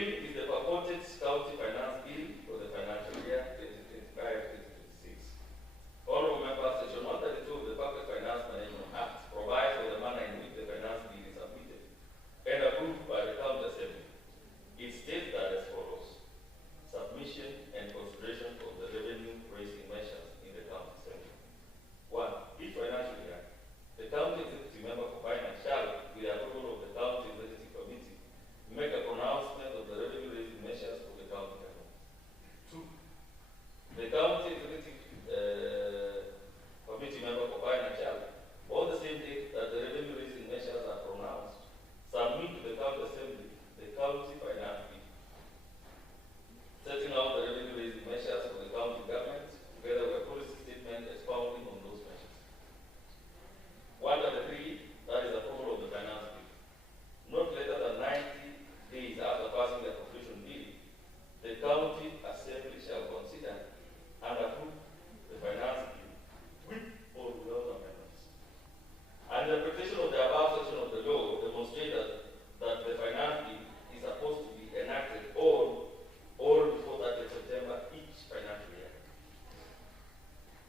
bill is the purported county finance bill for the financial year 2025-2026. Honorable members, Section 132 of the Public Finance Management Act provides for the manner in which the finance bill is submitted and approved by the County Assembly. It states that as follows: submission and consideration of the revenue-raising measures in the County Assembly. 1. Each financial year, the County Executive Member for Finance shall, with the approval of the County Executive Committee, make a pronouncement of the revenue-raising measures for the County Government. 2. The County Executive Committee Member for Finance shall, on the same date that the revenue-raising measures are pronounced, submit to the County Assembly the County Finance Bill, setting out the revenue-raising measures for the County Government, together with a policy statement expounding on those measures. 1.3, that is approval of the Finance Bill. Not later than 90 days after passing the appropriation bill, the County Assembly shall consider and approve the Finance Bill with or without amendments. And the interpretation of the above section of the law demonstrates that the Finance Bill is supposed to be enacted on or before 30th September each financial year.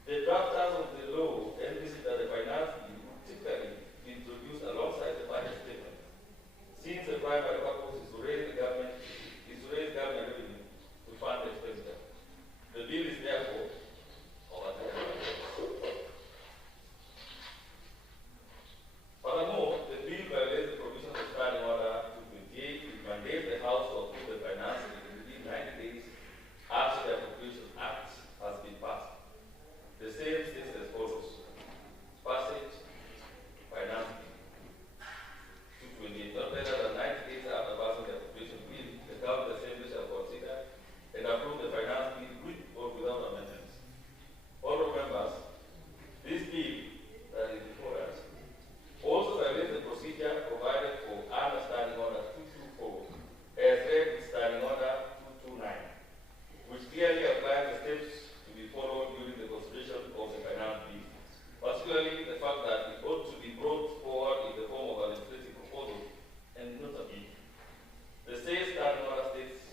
The drafters of the law envisage that the Finance Bill would typically be introduced alongside the budget statement, since the primary purpose is to raise government revenue to fund expenditure. The bill is therefore overturned. Furthermore, the bill violates the provisions of Standing Order 228, which mandates the House to approve the Finance Bill within 90 days after the Appropriation Act has been passed. The same states as follows: passage, Finance Bill 228, not later than 90 days after passing the Appropriation Bill, the County Assembly shall consider and approve the Finance Bill with or without amendments. Honorable members, this bill that is before us also violates the procedure provided for under Standing Order 224 as read with Standing Order 229, which clearly applies the steps to be followed during the consideration of the Finance Bill, particularly the fact that it ought to be brought forward in the form of a legislative proposal and not a bill. The same Standing Order states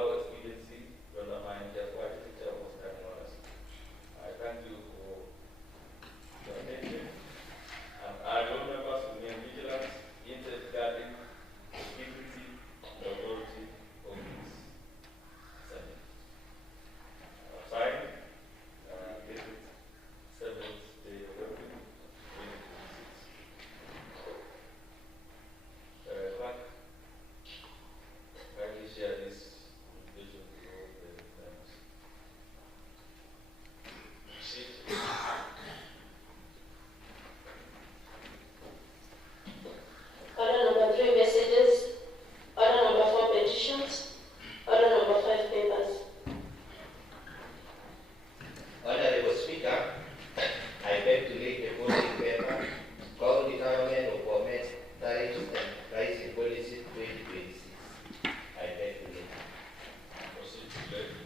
allow expediency to undermine the quality of standing orders. I thank you for your attention and urge all members to remain vigilant in safeguarding the dignity and authority of this Senate. Signed, dated 7th day of April 2026. Clerk, kindly share this invitation to all the members. Proceed. Order number 3, messages. Order number 4, petitions. Order number 5, papers. Honorable Speaker, I beg to read the following paper called the Government of Bomet Tariffs and Pricing Policy 2026. I beg to read. Proceed to read.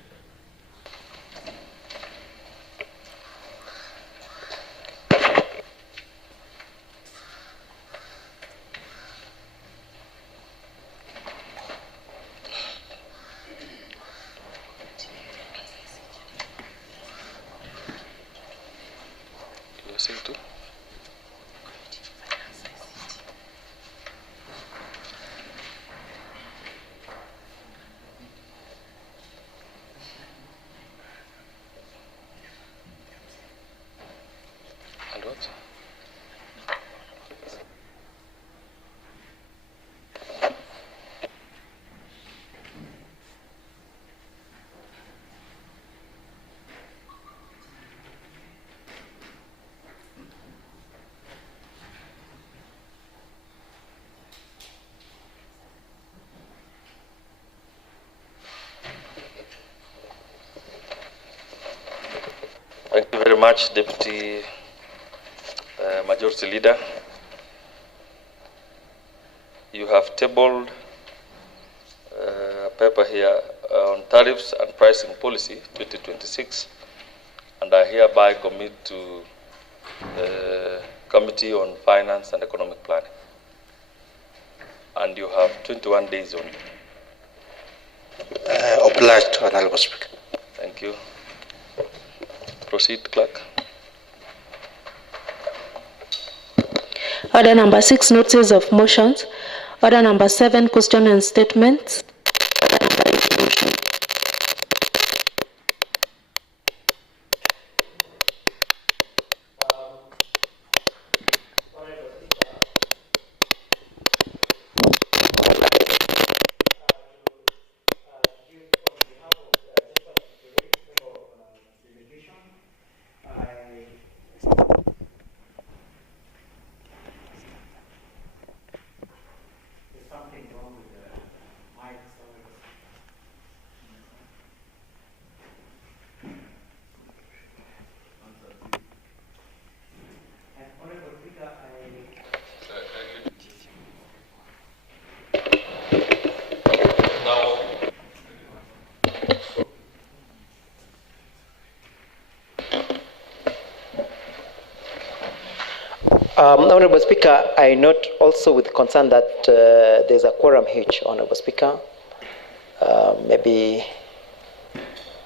You are saying too? And what? Thank you very much, Deputy Majority Leader. You have tabled a paper here on tariffs and pricing policy 2026, and I hereby commit to the Committee on Finance and Economic Planning. And you have 21 days only. Obliged, Honorable Speaker. Thank you. Proceed, Clerk. Order number 6, notices of motions. Order number 7, question and statements. Order number 8, motion. Honorable Speaker, I note also with concern that there's a quorum hitch, Honorable Speaker. Maybe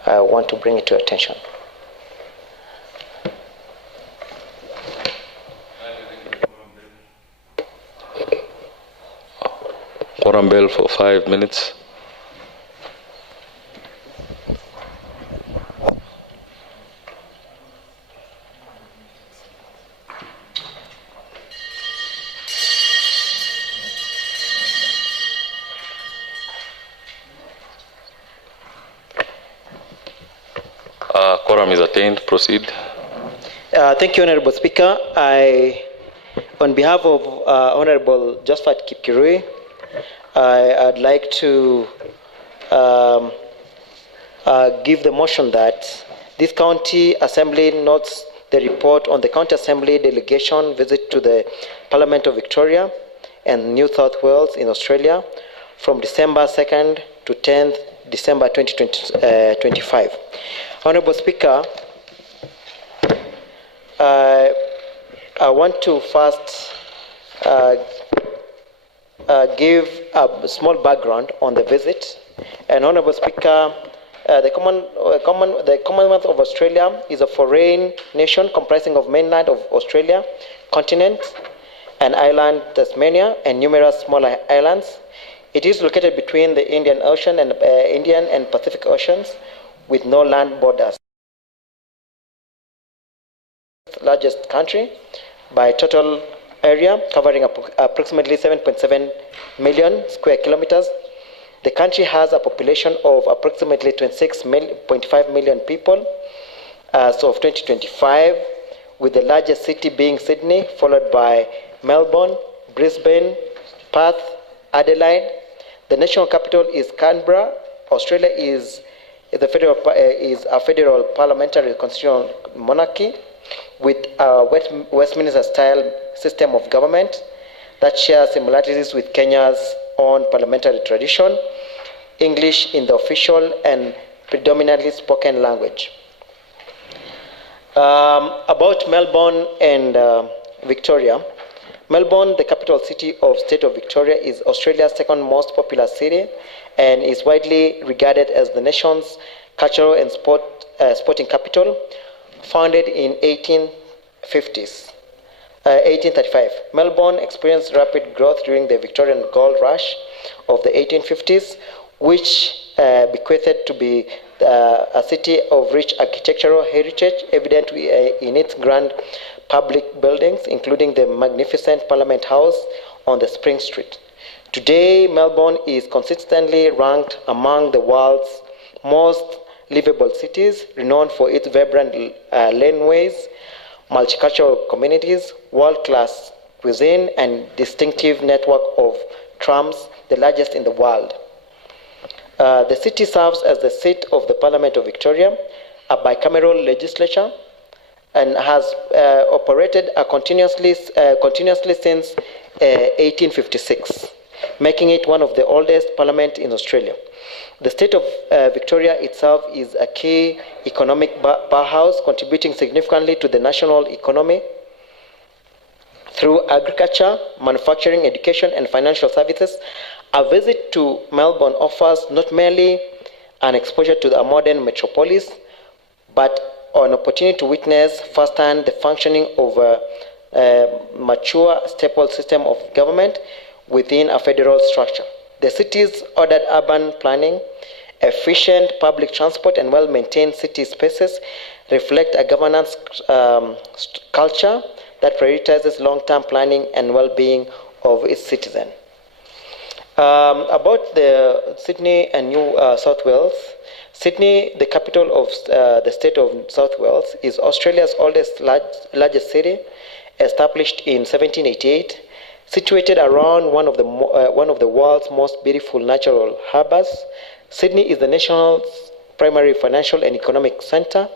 I want to bring it to your attention. Quorum bell for 5 minutes. Quorum is attained. Proceed. Thank you, Honorable Speaker. On behalf of Honorable Josephat Kipkirui, I'd like to give the motion that this County Assembly notes the report on the County Assembly delegation visit to the Parliament of Victoria and New South Wales in Australia from December 2nd to 10th December 2025. Honorable Speaker, I want to first give a small background on the visit. And Honorable Speaker, the Commonwealth of Australia is a foreign nation comprising of mainland of Australia, continent, and island Tasmania, and numerous smaller islands. It is located between the Indian Ocean and Indian and Pacific Oceans, with no land borders. Largest country by total area, covering approximately 7.7 million square kilometers. The country has a population of approximately 26.5 million people as of 2025, with the largest city being Sydney, followed by Melbourne, Brisbane, Perth, Adelaide. The national capital is Canberra. Australia is a federal parliamentary constitutional monarchy with a Westminster-style system of government that shares similarities with Kenya's own parliamentary tradition, English in the official and predominantly spoken language. About Melbourne and Victoria. Melbourne, the capital city of state of Victoria, is Australia's second most populous city and is widely regarded as the nation's cultural and sporting capital. Founded in 1835. Melbourne experienced rapid growth during the Victorian gold rush of the 1850s, which bequeathed to be a city of rich architectural heritage, evident in its grand public buildings, including the magnificent Parliament House on the Spring Street. Today, Melbourne is consistently ranked among the world's most livable cities, renowned for its vibrant laneways, multicultural communities, world-class cuisine, and distinctive network of trams, the largest in the world. The city serves as the seat of the Parliament of Victoria, a bicameral legislature, and has operated continuously since 1856, making it one of the oldest parliaments in Australia. The state of Victoria itself is a key economic powerhouse, contributing significantly to the national economy through agriculture, manufacturing, education, and financial services. A visit to Melbourne offers not merely an exposure to a modern metropolis, but an opportunity to witness firsthand the functioning of a mature, stable system of government within a federal structure. The city's ordered urban planning, efficient public transport, and well-maintained city spaces reflect a governance culture that prioritizes long-term planning and well-being of its citizens. About the Sydney and New South Wales. Sydney, the capital of the state of South Wales, is Australia's largest city, established in 1788. Situated around one of the world's most beautiful natural harbors, Sydney is the nation's primary financial and economic center,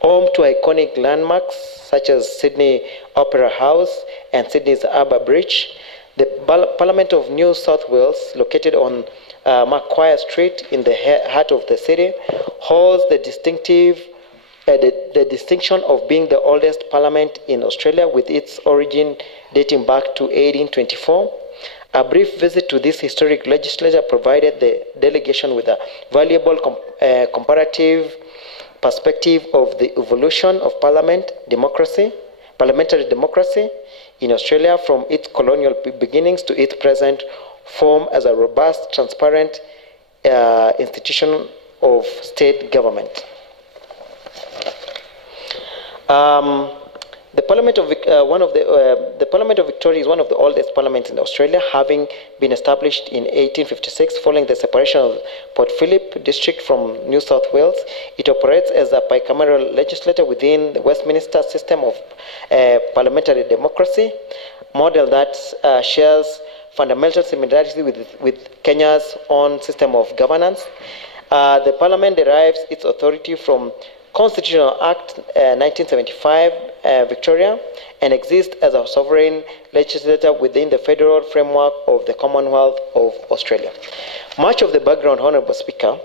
home to iconic landmarks such as Sydney Opera House and Sydney's Harbour Bridge. The Parliament of New South Wales, located on Macquarie Street in the heart of the city, holds the distinction of being the oldest parliament in Australia, with its origin dating back to 1824. A brief visit to this historic legislature provided the delegation with a valuable comparative perspective of the evolution of parliamentary democracy in Australia from its colonial beginnings to its present form as a robust, transparent institution of state government. The Parliament of Victoria is one of the oldest parliaments in Australia, having been established in 1856 following the separation of Port Phillip district from New South Wales. It operates as a bicameral legislature within the Westminster system of parliamentary democracy, model that shares fundamental similarities with Kenya's own system of governance. The Parliament derives its authority from Constitutional Act 1975, Victoria, and exists as a sovereign legislature within the federal framework of the Commonwealth of Australia. Much of the background, Honourable Speaker,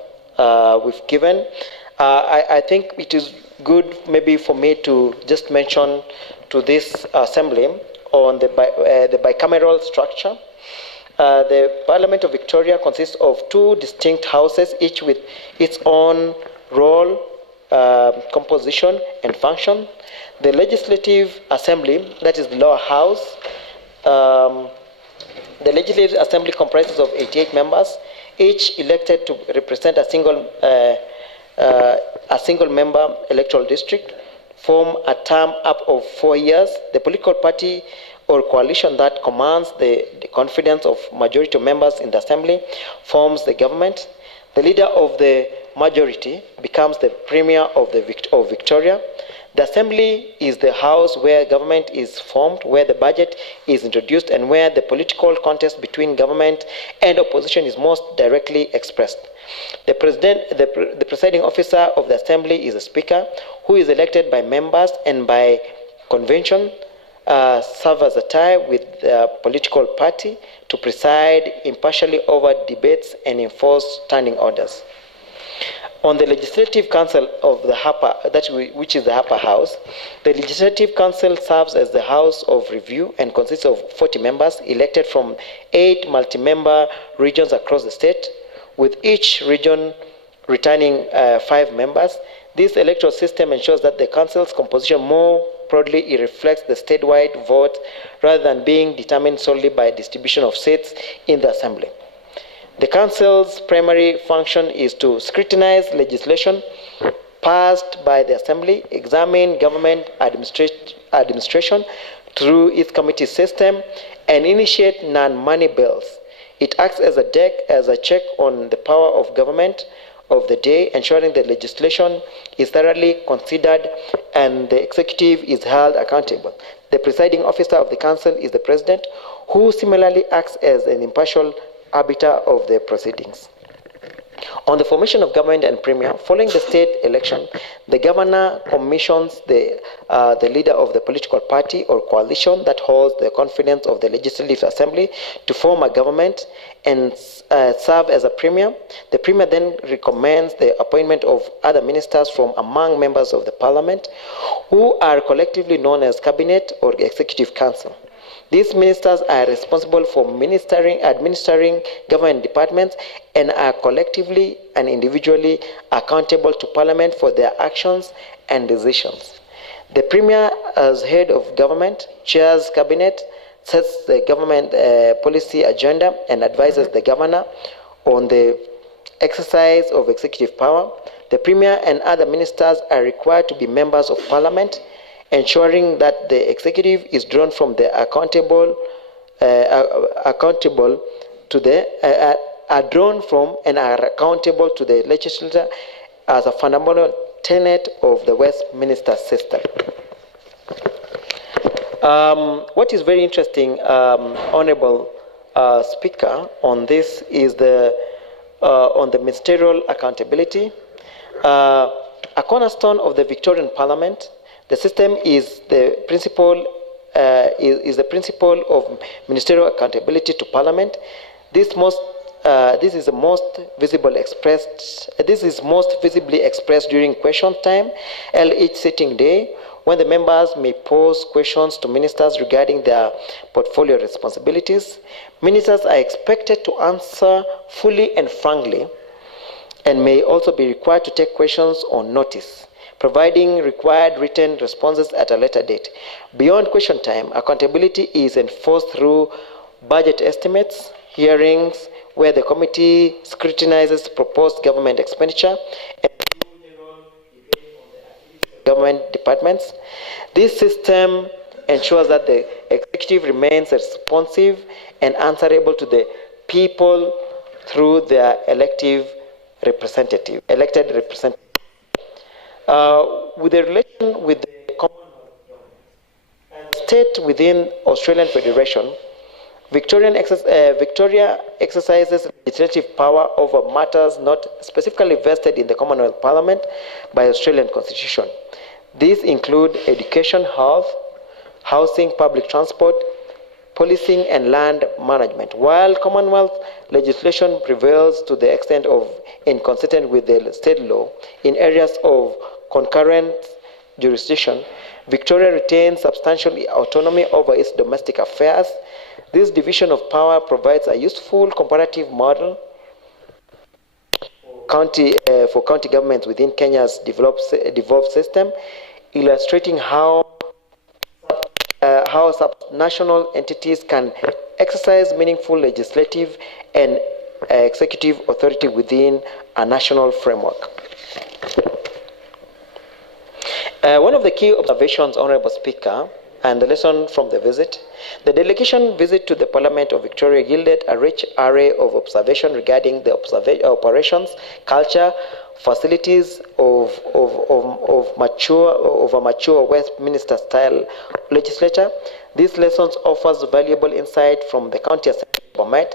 we've given. I think it is good maybe for me to just mention to this Assembly on the bicameral structure. the Parliament of Victoria consists of two distinct houses, each with its own role, composition, and function. The Legislative Assembly, that is the lower house, the Legislative Assembly comprises of 88 members, each elected to represent a single member electoral district, form a term up of 4 years. The political party or coalition that commands the confidence of majority of members in the assembly forms the government. The leader of the majority becomes the premier of Victoria. The assembly is the house where government is formed, where the budget is introduced, and where the political contest between government and opposition is most directly expressed. The presiding officer of the assembly is the speaker, who is elected by members and by convention, serve as a tie with the political party to preside impartially over debates and enforce standing orders. On the Legislative Council of the which is the upper house, the Legislative Council serves as the house of review and consists of 40 members elected from 8 multi-member regions across the state, with each region returning 5 members. This electoral system ensures that the council's composition more broadly reflects the statewide vote rather than being determined solely by distribution of seats in the assembly. The council's primary function is to scrutinize legislation passed by the assembly, examine government administration through its committee system, and initiate non-money bills. It acts as a check on the power of government of the day, ensuring that legislation is thoroughly considered and the executive is held accountable. The presiding officer of the council is the president, who similarly acts as an impartial arbiter of the proceedings. On the formation of government and premier, following the state election, the governor commissions the leader of the political party or coalition that holds the confidence of the Legislative Assembly to form a government and serve as a premier. The premier then recommends the appointment of other ministers from among members of the parliament, who are collectively known as cabinet or executive council. These ministers are responsible for administering government departments and are collectively and individually accountable to Parliament for their actions and decisions. The Premier, as head of government, chairs cabinet, sets the government policy agenda, and advises the governor on the exercise of executive power. The Premier and other ministers are required to be members of Parliament, ensuring that the executive is drawn from the accountable to the are drawn from and are accountable to the legislature as a fundamental tenet of the Westminster system. What is very interesting, Honourable Speaker, on this is on the ministerial accountability. A cornerstone of the Victorian Parliament. The system is the principle of ministerial accountability to Parliament. This is most visibly expressed during question time, each sitting day, when the members may pose questions to ministers regarding their portfolio responsibilities. Ministers are expected to answer fully and frankly, and may also be required to take questions on notice, providing required written responses at a later date. Beyond question time, accountability is enforced through budget estimates, hearings, where the committee scrutinizes proposed government expenditure and government departments. This system ensures that the executive remains responsive and answerable to the people through their elected representative. With the relation with the Commonwealth government, state within Australian Federation, Victoria exercises legislative power over matters not specifically vested in the Commonwealth Parliament by Australian Constitution. These include education, health, housing, public transport, policing, and land management. While Commonwealth legislation prevails to the extent of inconsistent with the state law in areas of concurrent jurisdiction, Victoria retains substantial autonomy over its domestic affairs. This division of power provides a useful comparative model for county governments within Kenya's devolved system, illustrating how subnational entities can exercise meaningful legislative and executive authority within a national framework. One of the key observations, Honorable Speaker, and the lesson from the visit, the delegation visit to the Parliament of Victoria yielded a rich array of observation regarding the operations, culture, facilities of a mature Westminster-style legislature. These lessons offers valuable insight from the County Assembly of Bomet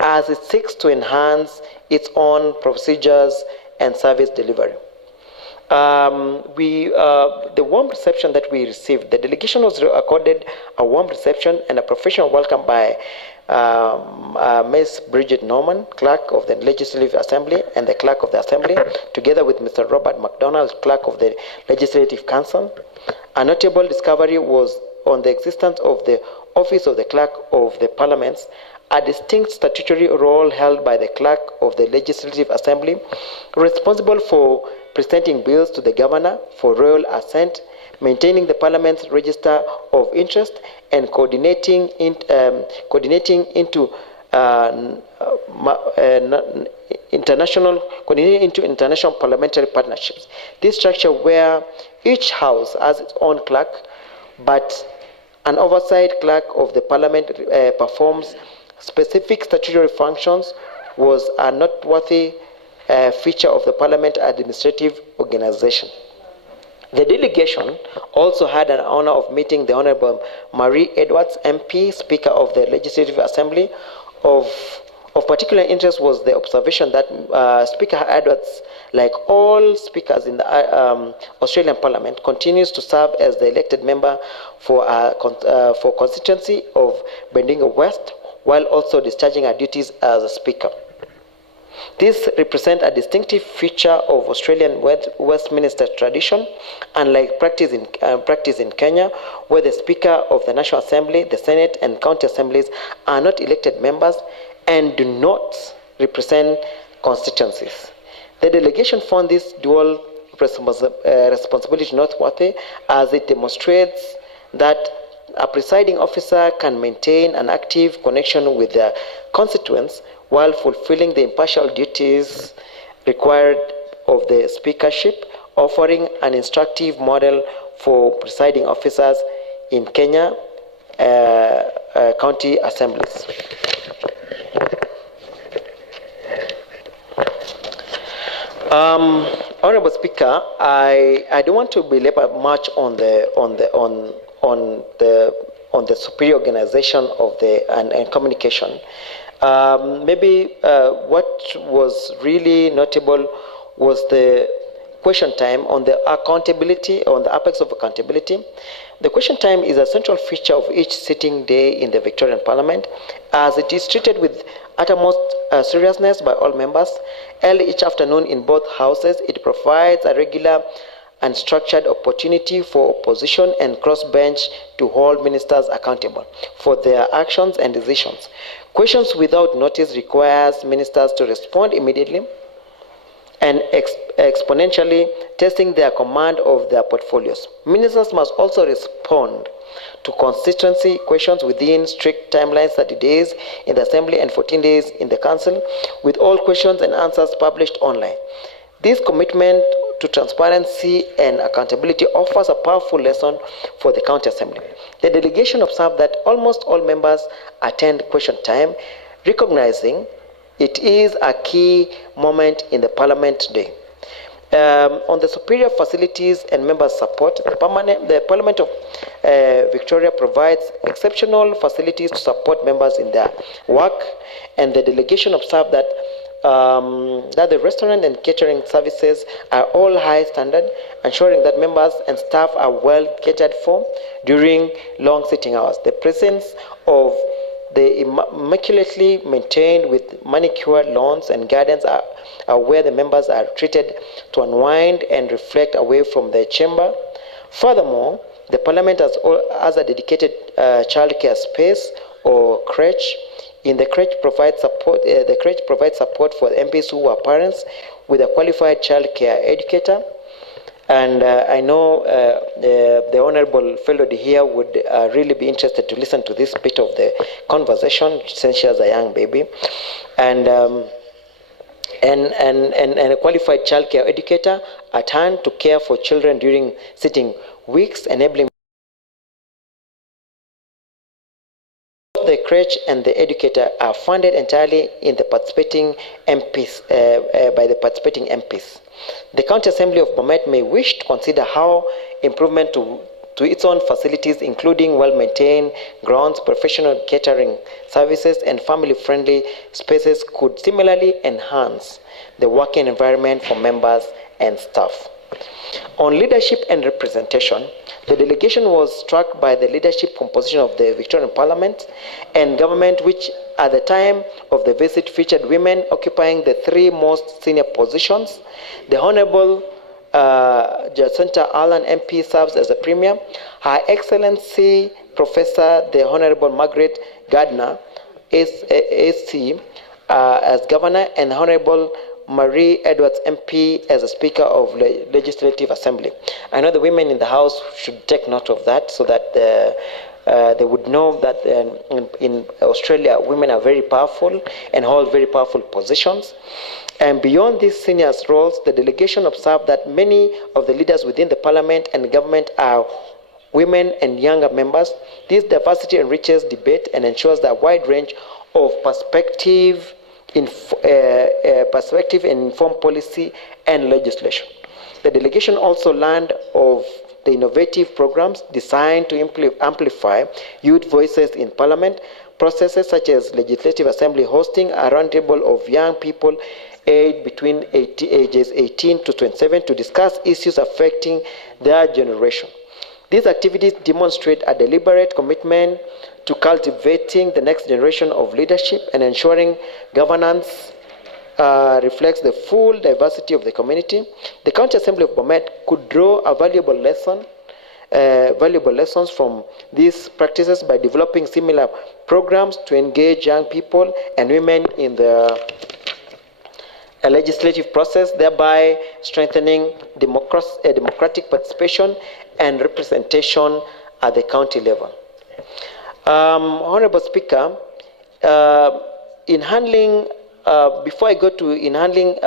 as it seeks to enhance its own procedures and service delivery. The warm reception that we received, the delegation was accorded a warm reception and a professional welcome by Ms. Bridget Norman, Clerk of the Legislative Assembly and the Clerk of the Assembly, together with Mr. Robert MacDonald, Clerk of the Legislative Council. A notable discovery was on the existence of the Office of the Clerk of the Parliaments, a distinct statutory role held by the Clerk of the Legislative Assembly, responsible for presenting bills to the Governor for royal assent, maintaining the Parliament's register of interest, and coordinating into international parliamentary partnerships. This structure, where each house has its own clerk, but an oversight clerk of the Parliament performs specific statutory functions, was a noteworthy feature of the Parliament administrative organization. The delegation also had an honor of meeting the Honorable Marie Edwards, MP, Speaker of the Legislative Assembly. Of particular interest was the observation that Speaker Edwards, like all speakers in the Australian Parliament, continues to serve as the elected member for constituency of Bendigo West, while also discharging her duties as a Speaker. This represents a distinctive feature of Australian Westminster tradition, unlike practice in Kenya, where the Speaker of the National Assembly, the Senate, and county assemblies are not elected members and do not represent constituencies. The delegation found this dual responsibility noteworthy, as it demonstrates that a presiding officer can maintain an active connection with their constituents while fulfilling the impartial duties required of the speakership, offering an instructive model for presiding officers in Kenya county assemblies. Honorable Speaker, I don't want to belabor much on the superior organization of and communication. Maybe what was really notable was the question time on the accountability, on the apex of accountability. The question time is a central feature of each sitting day in the Victorian Parliament, as it is treated with utmost seriousness by all members. Early each afternoon in both houses, it provides a regular and structured opportunity for opposition and crossbench to hold ministers accountable for their actions and decisions. Questions without notice requires ministers to respond immediately and exponentially testing their command of their portfolios. Ministers must also respond to constituency questions within strict timelines, 30 days in the Assembly and 14 days in the Council, with all questions and answers published online. This commitment to transparency and accountability offers a powerful lesson for the County Assembly. The delegation observed that almost all members attend question time, recognizing it is a key moment in the Parliament Day. On the superior facilities and members' support, the Parliament of Victoria provides exceptional facilities to support members in their work, and the delegation observed that the restaurant and catering services are all high standard, ensuring that members and staff are well catered for during long sitting hours. The presence of the immaculately maintained with manicured lawns and gardens are where the members are treated to unwind and reflect away from their chamber. Furthermore, the Parliament has a dedicated childcare space or crèche. In the crèche provides support. The crèche provides support for the MPs who are parents with a qualified child care educator. And I know the Honorable Fellow here would really be interested to listen to this bit of the conversation since she has a young baby. And a qualified childcare educator at hand to care for children during sitting weeks, enabling the crèche and the educator are funded entirely in the participating MPs by the participating MPs. The County Assembly of Bomet may wish to consider how improvement to its own facilities, including well-maintained grounds, professional catering services, and family-friendly spaces, could similarly enhance the working environment for members and staff. On leadership and representation, the delegation was struck by the leadership composition of the Victorian Parliament and government, which at the time of the visit featured women occupying the three most senior positions. The Honorable Jacinta Allen MP serves as the Premier. Her Excellency Professor the Honorable Margaret Gardner AC as Governor, and Honorable Marie Edwards MP as a Speaker of Legislative Assembly. I know the women in the House should take note of that so that they would know that in Australia women are very powerful and hold very powerful positions. And beyond these senior roles, the delegation observed that many of the leaders within the Parliament and government are women and younger members. This diversity enriches debate and ensures that a wide range of perspective in informed policy and legislation. The delegation also learned of the innovative programs designed to amplify youth voices in Parliament, processes such as Legislative Assembly hosting a roundtable of young people aged between ages 18 to 27 to discuss issues affecting their generation. These activities demonstrate a deliberate commitment to cultivating the next generation of leadership and ensuring governance reflects the full diversity of the community. The County Assembly of Bomet could draw a valuable lessons from these practices by developing similar programs to engage young people and women in the legislative process, thereby strengthening democratic participation and representation at the county level. Honorable Speaker, in handling, before I go to in handling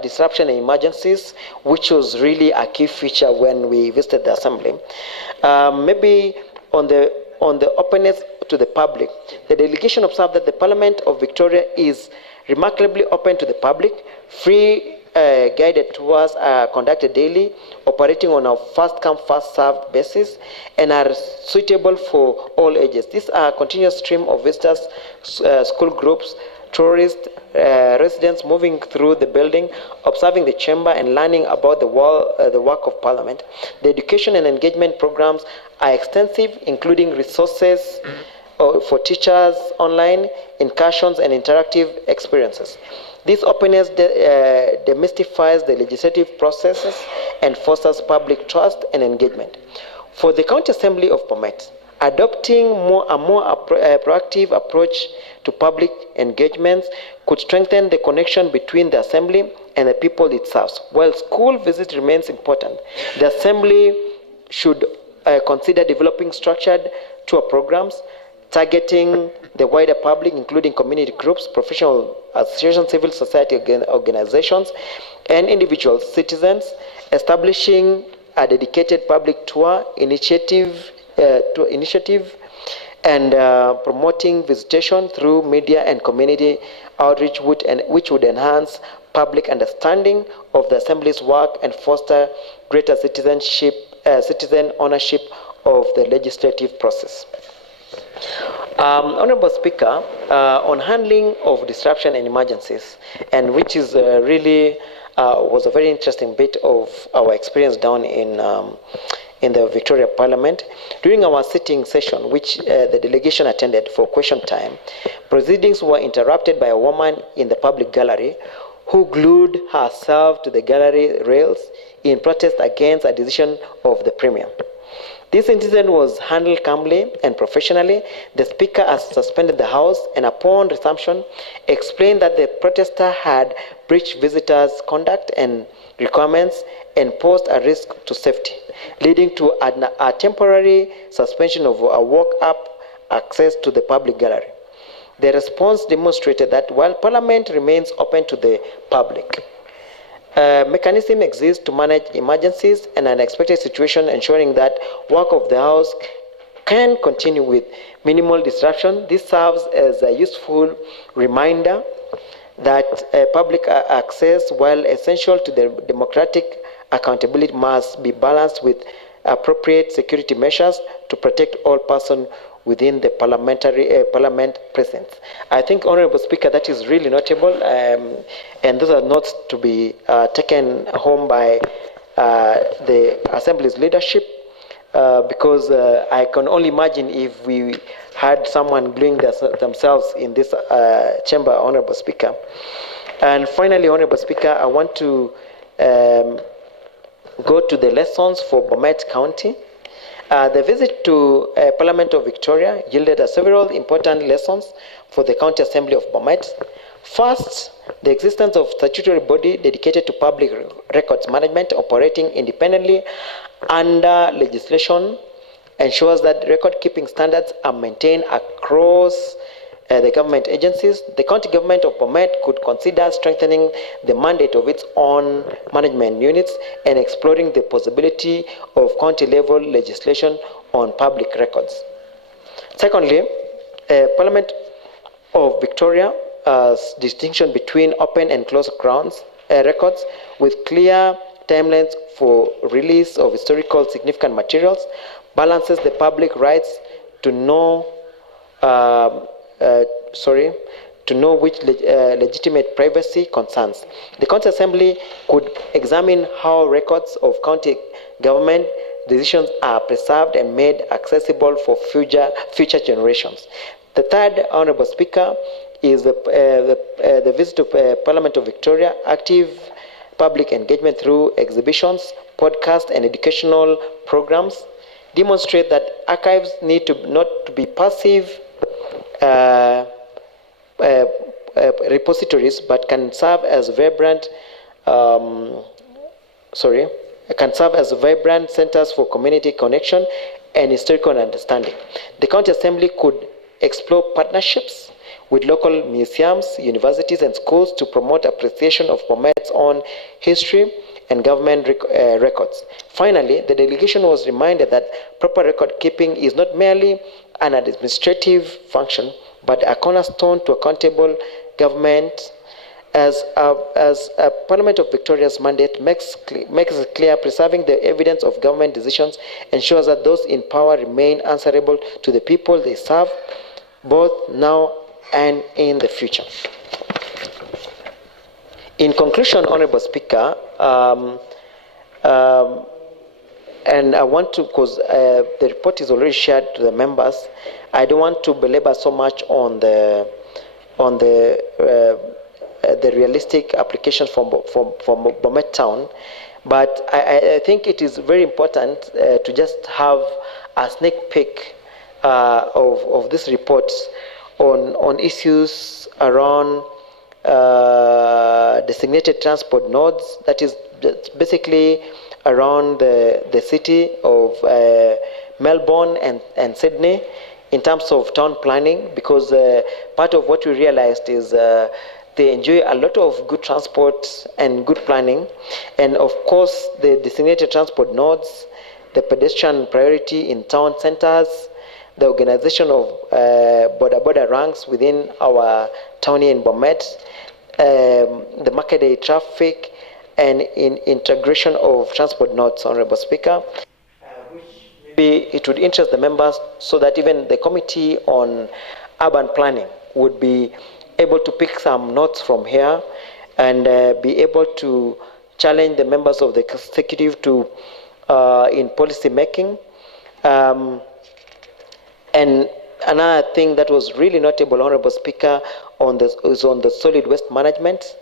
disruption and emergencies, which was really a key feature when we visited the Assembly, maybe on the openness to the public, the delegation observed that the Parliament of Victoria is remarkably open to the public. Free guided tours are conducted daily, operating on a first-come, first-served basis, and are suitable for all ages. These are a continuous stream of visitors, school groups, tourists, residents moving through the building, observing the chamber, and learning about the work of Parliament. The education and engagement programs are extensive, including resources for teachers online, incursions, and interactive experiences. This openness demystifies the legislative processes and fosters public trust and engagement. For the County Assembly of Bomet, adopting a more proactive approach to public engagements could strengthen the connection between the Assembly and the people it serves. While school visit remains important, the Assembly should consider developing structured tour programs targeting the wider public, including community groups, professional associations, civil society organizations, and individual citizens, establishing a dedicated public tour initiative and promoting visitation through media and community outreach, which would enhance public understanding of the Assembly's work and foster greater citizen ownership of the legislative process. Honorable Speaker, on handling of disruption and emergencies, and which is really was a very interesting bit of our experience down in the Victoria Parliament. During our sitting session, which the delegation attended for question time, proceedings were interrupted by a woman in the public gallery who glued herself to the gallery rails in protest against a decision of the Premier. This incident was handled calmly and professionally. The Speaker has suspended the House and upon resumption explained that the protester had breached visitors' conduct and requirements and posed a risk to safety, leading to a temporary suspension of a walk-up access to the public gallery. The response demonstrated that while Parliament remains open to the public, a mechanism exists to manage emergencies and unexpected situations, ensuring that work of the House can continue with minimal disruption. This serves as a useful reminder that public access, while essential to the democratic accountability, must be balanced with appropriate security measures to protect all persons within the parliament presence. I think, Honorable Speaker, that is really notable, and those are not to be taken home by the Assembly's leadership, because I can only imagine if we had someone gluing themselves in this chamber, Honorable Speaker. And finally, Honorable Speaker, I want to go to the lessons for Bomet County. The visit to Parliament of Victoria yielded several important lessons for the County Assembly of Bomet. First, the existence of statutory body dedicated to public records management operating independently under legislation ensures that record-keeping standards are maintained across the government agencies. The county government of Bomet could consider strengthening the mandate of its own management units and exploring the possibility of county-level legislation on public records. Secondly, Parliament of Victoria's distinction between open and closed records with clear timelines for release of historical significant materials balances the public rights to know which legitimate privacy concerns. The County Assembly could examine how records of county government decisions are preserved and made accessible for future generations. The third, Honourable Speaker, is the visit of Parliament of Victoria. Active public engagement through exhibitions, podcasts, and educational programs demonstrate that archives need not to be passive repositories, but can serve as vibrant centers for community connection and historical understanding. The County Assembly could explore partnerships with local museums, universities, and schools to promote appreciation of Bomet's own history and government records. Finally, the delegation was reminded that proper record keeping is not merely an administrative function, but a cornerstone to accountable government. As a Parliament of Victoria's mandate makes it clear, preserving the evidence of government decisions ensures that those in power remain answerable to the people they serve, both now and in the future. In conclusion, Honourable Speaker, and I want to, because the report is already shared to the members, I don't want to belabor so much on the realistic applications from Bomet Town, but I think it is very important to just have a sneak peek of this report on issues around designated transport nodes, that is basically around the city of Melbourne and Sydney in terms of town planning, because part of what we realized is they enjoy a lot of good transport and good planning, and of course the designated transport nodes, the pedestrian priority in town centers, the organization of border ranks within our town here in Bomet, the market day traffic, and in integration of transport nodes, Honourable Speaker, which maybe it would interest the members so that even the Committee on Urban Planning would be able to pick some notes from here and be able to challenge the members of the executive to in policy making. And another thing that was really notable, Honourable Speaker, is on the solid waste management,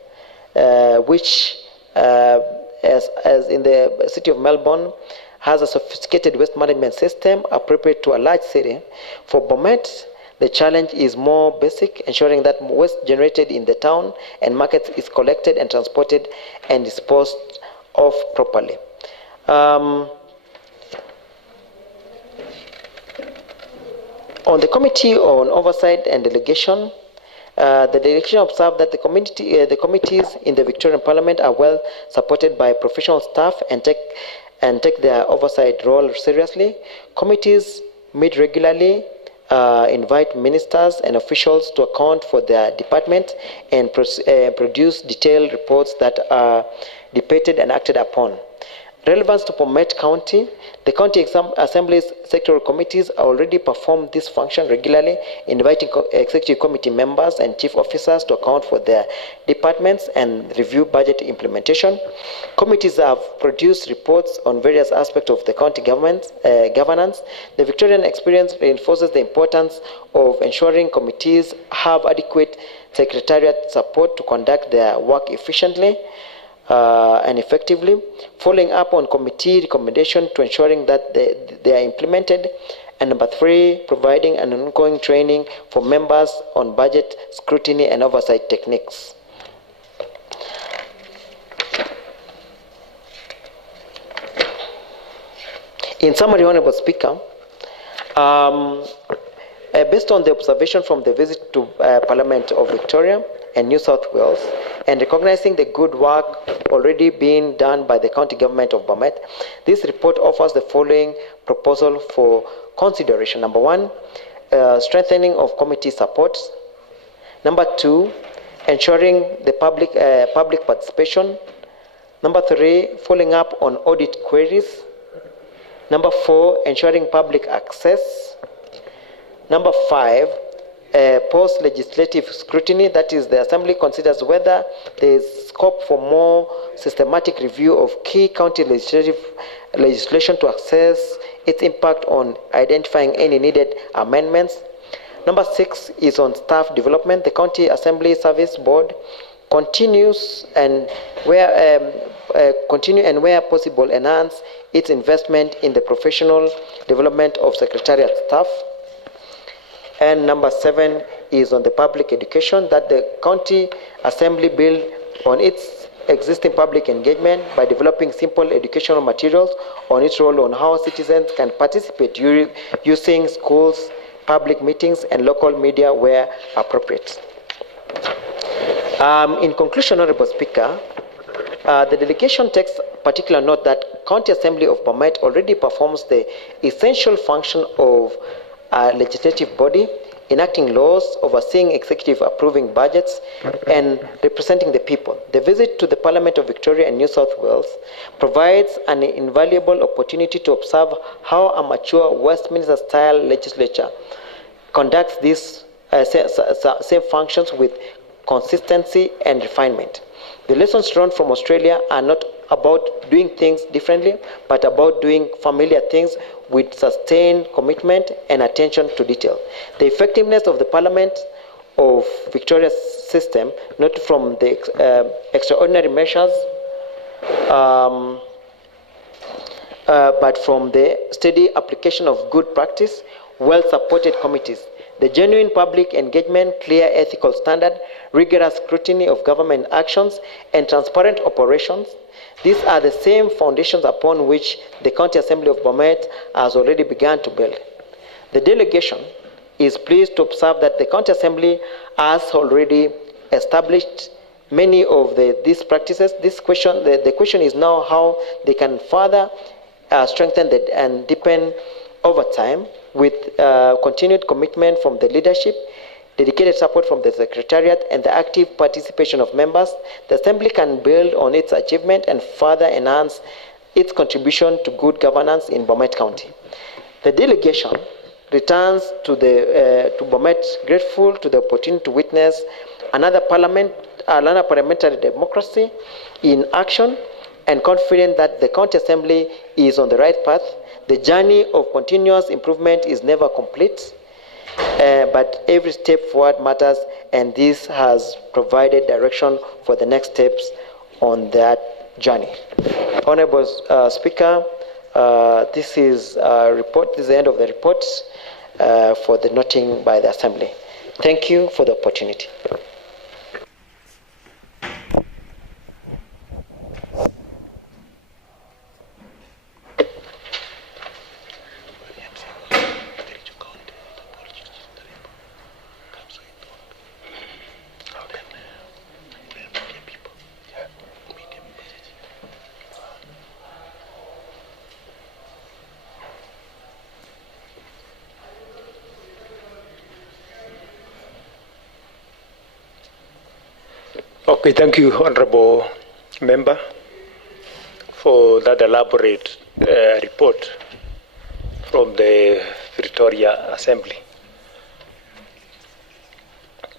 which, as in the city of Melbourne, has a sophisticated waste management system appropriate to a large city. For Bomet, the challenge is more basic, ensuring that waste generated in the town and markets is collected and transported and disposed of properly. On the Committee on Oversight and Delegation, the delegation observed that the committees in the Victorian Parliament are well supported by professional staff and take their oversight role seriously. Committees meet regularly, invite ministers and officials to account for their department, and produce detailed reports that are debated and acted upon. Relevance to Bomet County, the County Assembly's sectoral committees already perform this function regularly, inviting executive committee members and chief officers to account for their departments and review budget implementation. Committees have produced reports on various aspects of the county governance. The Victorian experience reinforces the importance of ensuring committees have adequate secretariat support to conduct their work efficiently and effectively, following up on committee recommendation to ensuring that they are implemented. And number 3, providing an ongoing training for members on budget scrutiny and oversight techniques. In summary, Honorable Speaker, based on the observation from the visit to Parliament of Victoria and New South Wales, and recognizing the good work already being done by the county government of Bomet, this report offers the following proposal for consideration. Number 1, strengthening of committee support. Number 2, ensuring the public participation. Number 3, following up on audit queries. Number 4, ensuring public access. Number 5, post-legislative scrutiny, that is, the Assembly considers whether there is scope for more systematic review of key county legislation to assess its impact on identifying any needed amendments. Number 6 is on staff development. The County Assembly Service Board continues and where possible enhance its investment in the professional development of secretariat staff. And number 7 is on the public education, that the County Assembly build on its existing public engagement by developing simple educational materials on its role on how citizens can participate using schools, public meetings, and local media where appropriate. In conclusion, Honorable Speaker, the delegation takes particular note that County Assembly of Bomet already performs the essential function of a legislative body, enacting laws, overseeing executive approving budgets, and representing the people. The visit to the Parliament of Victoria and New South Wales provides an invaluable opportunity to observe how a mature Westminster-style legislature conducts these same functions with consistency and refinement. The lessons learned from Australia are not about doing things differently, but about doing familiar things with sustained commitment and attention to detail. The effectiveness of the Parliament of Victoria's system, not from the extraordinary measures, but from the steady application of good practice, well-supported committees, the genuine public engagement, clear ethical standard, rigorous scrutiny of government actions, and transparent operations. These are the same foundations upon which the County Assembly of Bomet has already begun to build. The delegation is pleased to observe that the County Assembly has already established many of these practices. The question is now how they can further strengthen and deepen over time with continued commitment from the leadership, dedicated support from the Secretariat, and the active participation of members. The Assembly can build on its achievement and further enhance its contribution to good governance in Bomet County. The delegation returns to Bomet grateful to the opportunity to witness another parliamentary democracy in action, and confident that the County Assembly is on the right path. The journey of continuous improvement is never complete, but every step forward matters, and this has provided direction for the next steps on that journey. Honorable Speaker, This is a report. This is the end of the report for the noting by the Assembly. Thank you for the opportunity. Okay, thank you, Honorable Member, for that elaborate report from the Pretoria Assembly.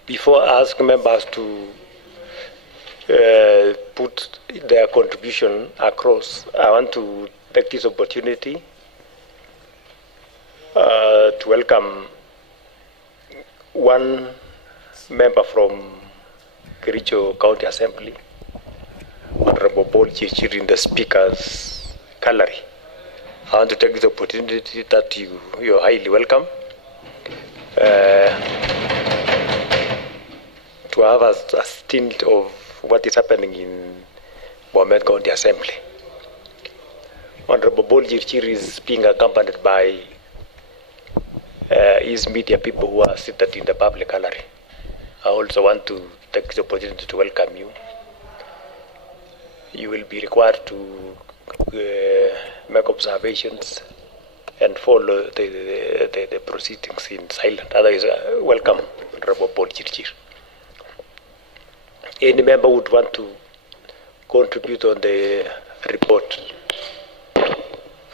Before I ask members to put their contribution across, I want to take this opportunity to welcome one member from Kericho County Assembly, Honorable Paul Chichir, in the Speaker's gallery. I want to take this opportunity that you're highly welcome to have a stint of what is happening in Bomet County Assembly. Honorable Paul Chichir is being accompanied by his media people who are seated in the public gallery. I also want to take this opportunity to welcome you. You will be required to make observations and follow the proceedings in silence. Otherwise, welcome, Honorable Paul Chirchir. Any member would want to contribute on the report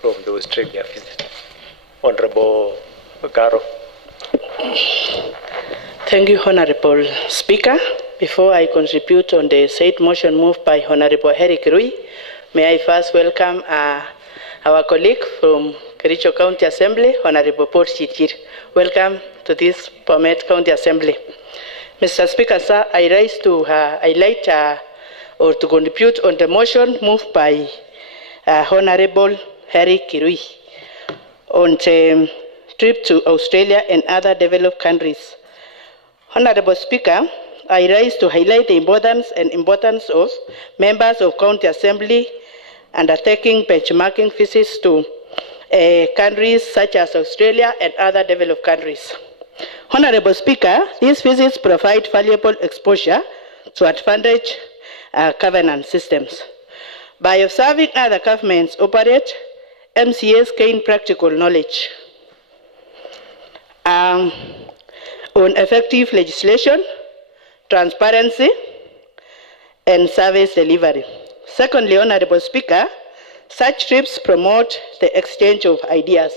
from the Australia visit? Honorable Garo. Thank you, Honorable Speaker. Before I contribute on the said motion moved by Honorable Eric Rui, may I first welcome our colleague from Kericho County Assembly, Honorable Paul Chichir. Welcome to this Bomet County Assembly. Mr. Speaker, sir, I rise to highlight or to contribute on the motion moved by Honorable Eric Rui on the trip to Australia and other developed countries. Honorable Speaker, I rise to highlight the importance of members of County Assembly undertaking benchmarking visits to countries such as Australia and other developed countries. Honorable Speaker, these visits provide valuable exposure to advantage governance systems. By observing other governments operate, MCAs gain practical knowledge on effective legislation, transparency, and service delivery. Secondly, Honorable Speaker, such trips promote the exchange of ideas.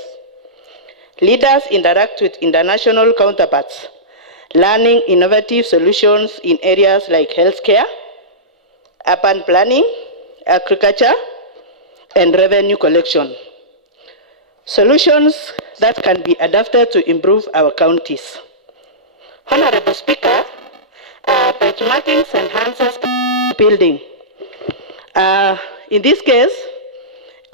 Leaders interact with international counterparts, learning innovative solutions in areas like healthcare, urban planning, agriculture, and revenue collection. Solutions that can be adapted to improve our counties. Honorable Speaker, benchmarking enhances building. In this case,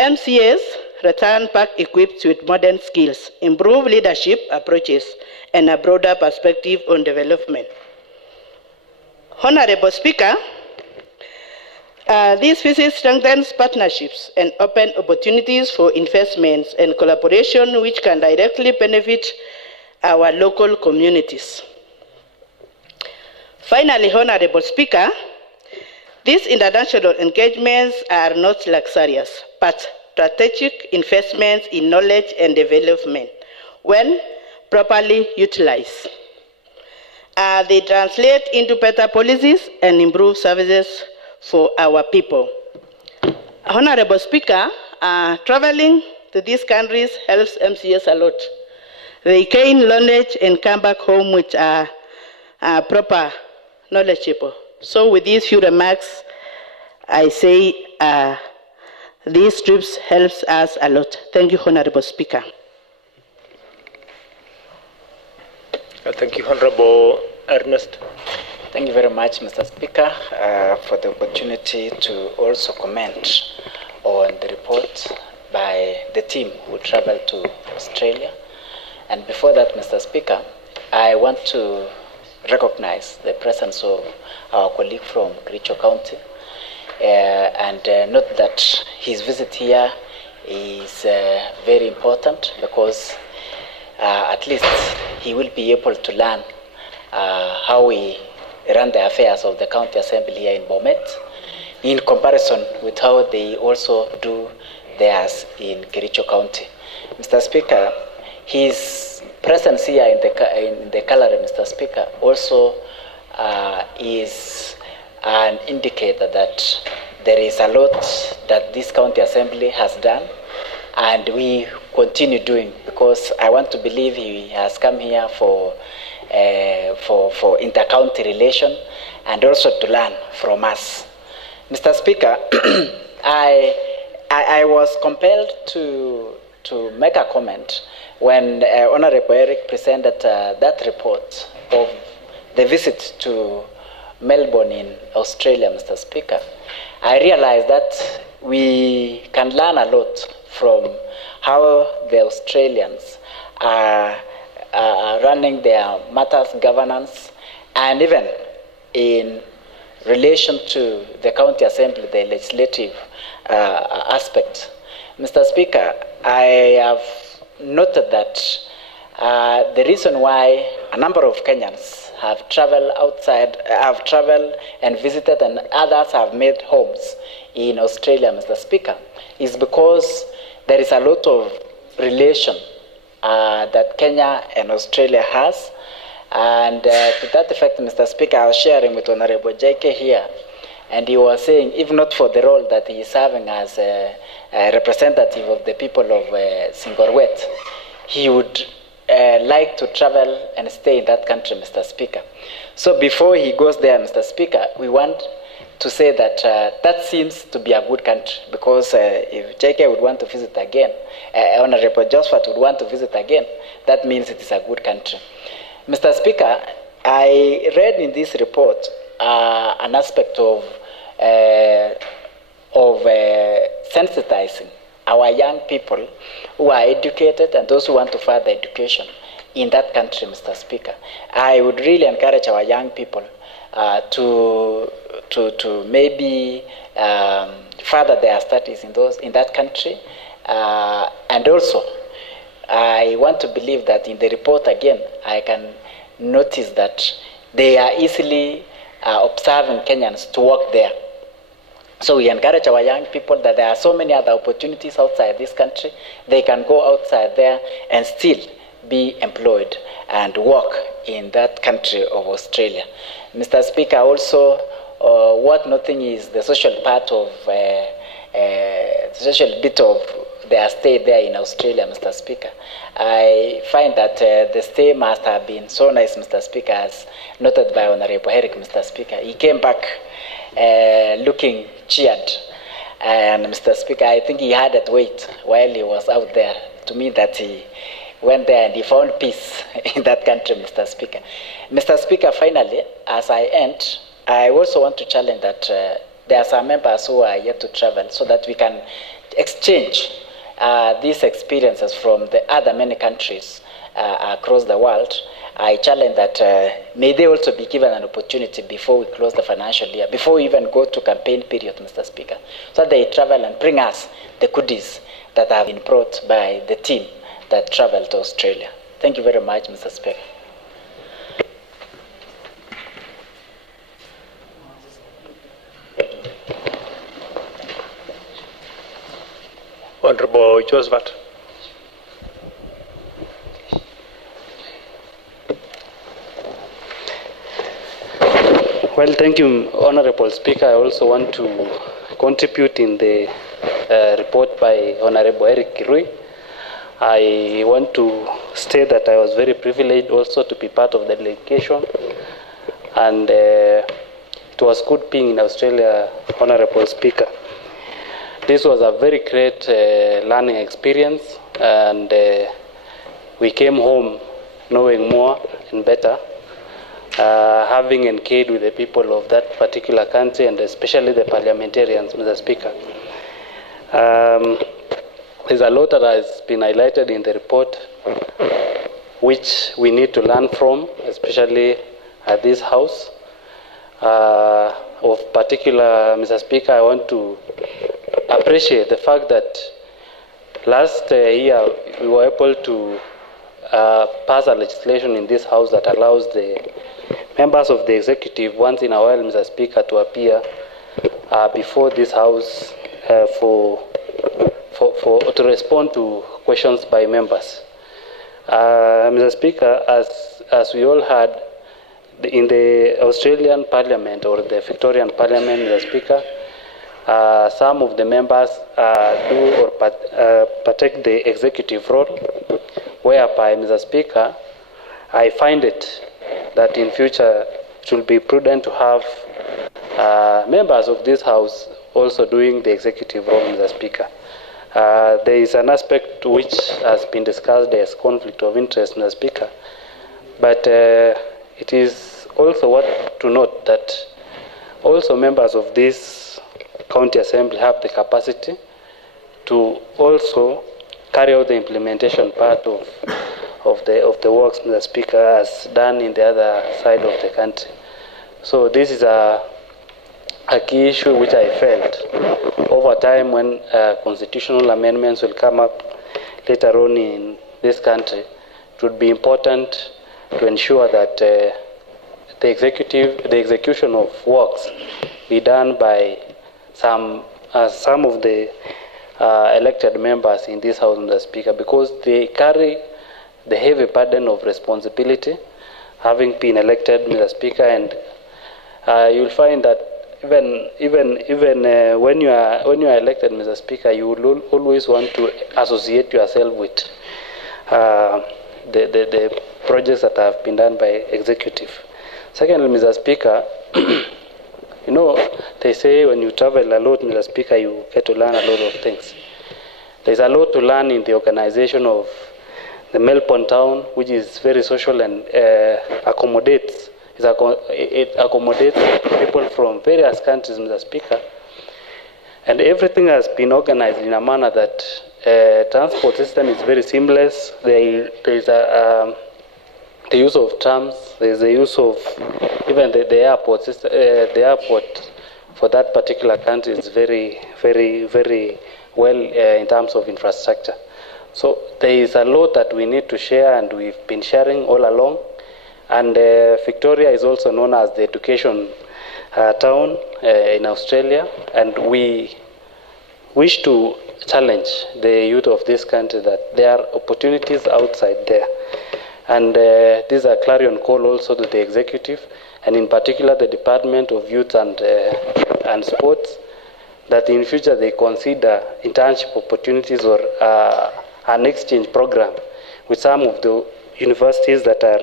MCAs return back equipped with modern skills, improve leadership approaches, and a broader perspective on development. Honorable Speaker, these visits strengthens partnerships and open opportunities for investments and collaboration which can directly benefit our local communities. Finally, Honorable Speaker, these international engagements are not luxurious, but strategic investments in knowledge and development when properly utilized. They translate into better policies and improve services for our people. Honorable Speaker, traveling to these countries helps MCAs a lot. They gain knowledge and come back home with proper knowledgeable. So with these few remarks, I say these trips helps us a lot. Thank you, Honorable Speaker. Thank you, Honorable Ernest. Thank you very much, Mr. Speaker, for the opportunity to also comment on the report by by the team who traveled to Australia. And before that, Mr. Speaker, I want to recognize the presence of our colleague from Kericho County and note that his visit here is very important because at least he will be able to learn how we run the affairs of the county assembly here in Bomet in comparison with how they also do theirs in Kericho County. Mr. Speaker, his presence here in the gallery, Mr. Speaker, also is an indicator that there is a lot that this county assembly has done and we continue doing, because I want to believe he has come here for inter-county relation and also to learn from us. Mr. Speaker, I was compelled to make a comment when Honorable Eric presented that report of the visit to Melbourne in Australia, Mr. Speaker. I realized that we can learn a lot from how the Australians are running their matters governance, and even in relation to the county assembly, the legislative aspect. Mr. Speaker, I have noted that the reason why a number of Kenyans have traveled outside, have traveled and visited, and others have made homes in Australia, Mr. Speaker, is because there is a lot of relation that Kenya and Australia has. And to that effect, Mr. Speaker, I was sharing with Honorable JK here, and he was saying, if not for the role that he is serving as a representative of the people of Singorwet, he would like to travel and stay in that country, Mr. Speaker. So before he goes there, Mr. Speaker, we want to say that that seems to be a good country, because if JK would want to visit again, Honorable Josphat would want to visit again, that means it is a good country. Mr. Speaker, I read in this report an aspect of sensitizing our young people who are educated and those who want to further education in that country, Mr. Speaker. I would really encourage our young people to maybe further their studies in that country, and also I want to believe that in the report again I can notice that they are easily observing Kenyans to work there. So we encourage our young people that there are so many other opportunities outside this country. They can go outside there and still be employed and work in that country of Australia. Mr. Speaker, also what nothing is the social part of the social bit of their stay there in Australia, Mr. Speaker. I find that the stay must have been so nice, Mr. Speaker, as noted by Honorable Eric, Mr. Speaker. He came back looking cheered. And Mr. Speaker, I think he had that weight while he was out there. To me, that he went there and he found peace in that country, Mr. Speaker. Mr. Speaker, finally, as I end, I also want to challenge that there are some members who are yet to travel so that we can exchange these experiences from the other many countries across the world. I challenge that may they also be given an opportunity before we close the financial year, before we even go to campaign period, Mr. Speaker, so that they travel and bring us the goodies that have been brought by the team that traveled to Australia. Thank you very much, Mr. Speaker. Honorable Josphat. Well, thank you, Honorable Speaker. I also want to contribute in the report by Honorable Eric Kirui. I want to state that I was very privileged also to be part of the delegation, and it was good being in Australia, Honorable Speaker. This was a very great learning experience, and we came home knowing more and better, having engaged with the people of that particular country, and especially the parliamentarians, Mr. Speaker. there's a lot that has been highlighted in the report which we need to learn from, especially at this house. Of particular, Mr. Speaker, I want to appreciate the fact that last year we were able to pass a legislation in this house that allows the members of the executive once in a while, Mr. Speaker, to appear before this house to respond to questions by members. Mr. Speaker, as we all heard, in the Australian Parliament or the Victorian Parliament, Mr. Speaker, some of the members do or partake the executive role, whereby, Mr. Speaker, I find it that in future it will be prudent to have members of this House also doing the executive role, Mr. Speaker. There is an aspect which has been discussed as conflict of interest, Mr. Speaker, but it is also worth to note that also members of this county assembly have the capacity to also carry out the implementation part of the works, Mr. Speaker, as done in the other side of the country. So this is a key issue which I felt over time when constitutional amendments will come up later on in this country. It would be important to ensure that the execution of works be done by some of the elected members in this House, Mr. Speaker, because they carry the heavy burden of responsibility, having been elected, Mr. Speaker, and you'll find that even when you are elected, Mr. Speaker, you will always want to associate yourself with the projects that have been done by executive. Secondly, Mr. Speaker, you know, they say when you travel a lot, Mr. Speaker, you get to learn a lot of things. There's a lot to learn in the organization of the Melbourne town, which is very social and accommodates people from various countries, Mr. Speaker. And everything has been organized in a manner that transport system is very seamless. There is the use of trams. There is the use of even the airport system. The airport for that particular country is very, very, very well in terms of infrastructure. So there is a lot that we need to share, and we've been sharing all along. And Victoria is also known as the education town in Australia, and we wish to challenge the youth of this country that there are opportunities outside there. And this is a clarion call also to the executive, and in particular the Department of Youth and Sports, that in future they consider internship opportunities or an exchange program with some of the universities that are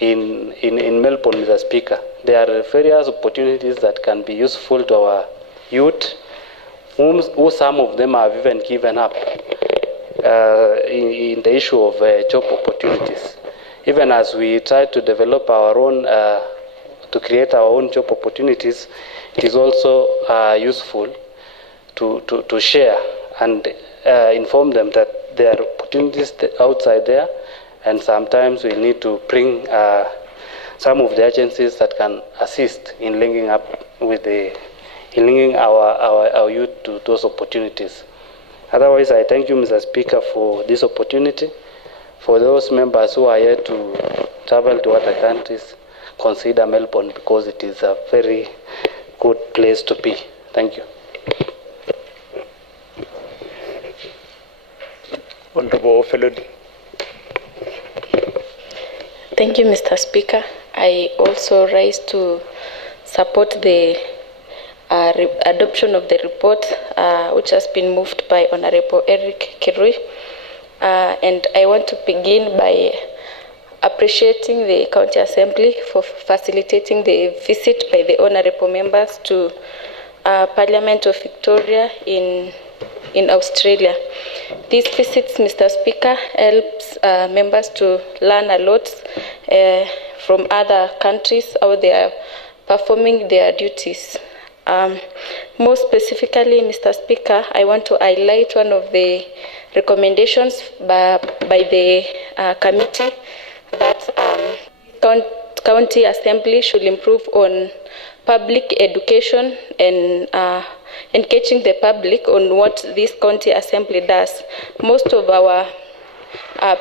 in Melbourne, Mr. Speaker. There are various opportunities that can be useful to our youth, who some of them have even given up in the issue of job opportunities. Even as we try to develop our own, to create our own job opportunities, it is also useful to share and inform them that there are opportunities outside there, and sometimes we need to bring some of the agencies that can assist in linking up with linking our youth to those opportunities. Otherwise, I thank you, Mr. Speaker, for this opportunity. For those members who are here to travel to other countries, consider Melbourne, because it is a very good place to be. Thank you. Honorable Felony. Thank you, Mr. Speaker. I also rise to support the adoption of the report, which has been moved by Honorable Eric Kirui. And I want to begin by appreciating the County Assembly for facilitating the visit by the honorable members to Parliament of Victoria in Australia. These visits, Mr. Speaker, helps members to learn a lot from other countries, how they are performing their duties More specifically, Mr. Speaker, I want to highlight one of the recommendations by the committee that county assembly should improve on public education and engaging the public on what this county assembly does. Most of our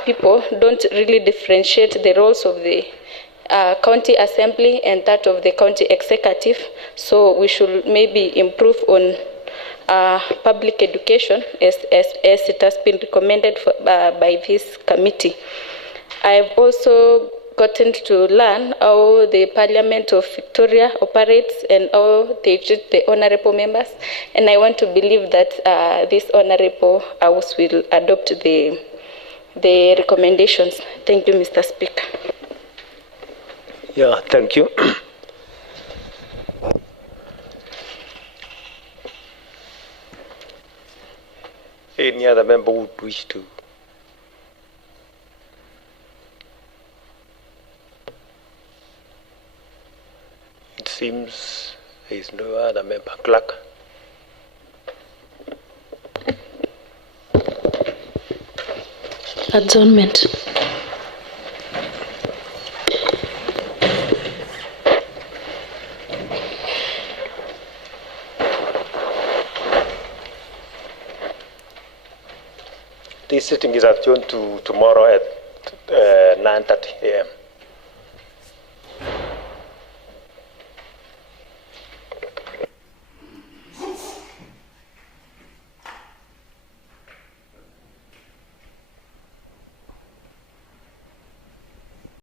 people don't really differentiate the roles of the county assembly and that of the county executive, so we should maybe improve on public education as it has been recommended by this committee. I've also gotten to learn how the Parliament of Victoria operates and how they treat the honorable members, and I want to believe that this honorable house will adopt the recommendations. Thank you, Mr. Speaker. Yeah, thank you. Any other member would wish to? It seems there is no other member. Clerk. Adjournment. This sitting is adjourned to tomorrow at 9:30 a.m.